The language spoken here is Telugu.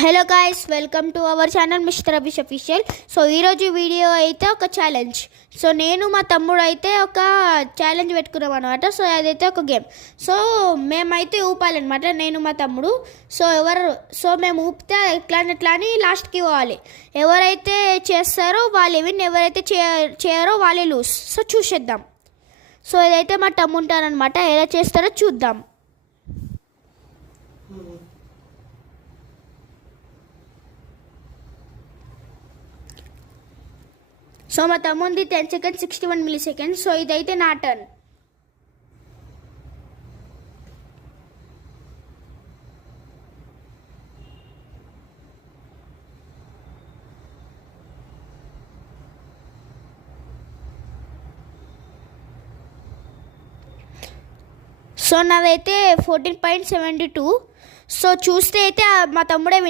Hello guys, welcome to our channel mister Abhish official. So ఈరోజు వీడియో అయితే ఒక ఛాలెంజ్. సో నేను మా తమ్ముడు అయితే ఒక ఛాలెంజ్ పెట్టుకున్నాం అనమాట. సో అదైతే ఒక గేమ్. సో మేమైతే ఊపాలన్నమాట, నేను మా తమ్ముడు. సో మేము ఊపితే ఎట్లా అని లాస్ట్కి పోవాలి. ఎవరైతే చేస్తారో వాళ్ళే విన్, ఎవరైతే చేయరో వాళ్ళే లూజ్. సో చూసేద్దాం. సో ఇదైతే మా తమ్ముడు ఉంటారనమాట, ఎలా చేస్తారో చూద్దాం. సో మా తమ్ముంది 10 సెకండ్స్ 61 మిల్లీ సెకండ్స్. సో ఇదైతే నా టర్న్. సో నాదైతే 14.72. సో చూస్తే అయితే మా తమ్ముడే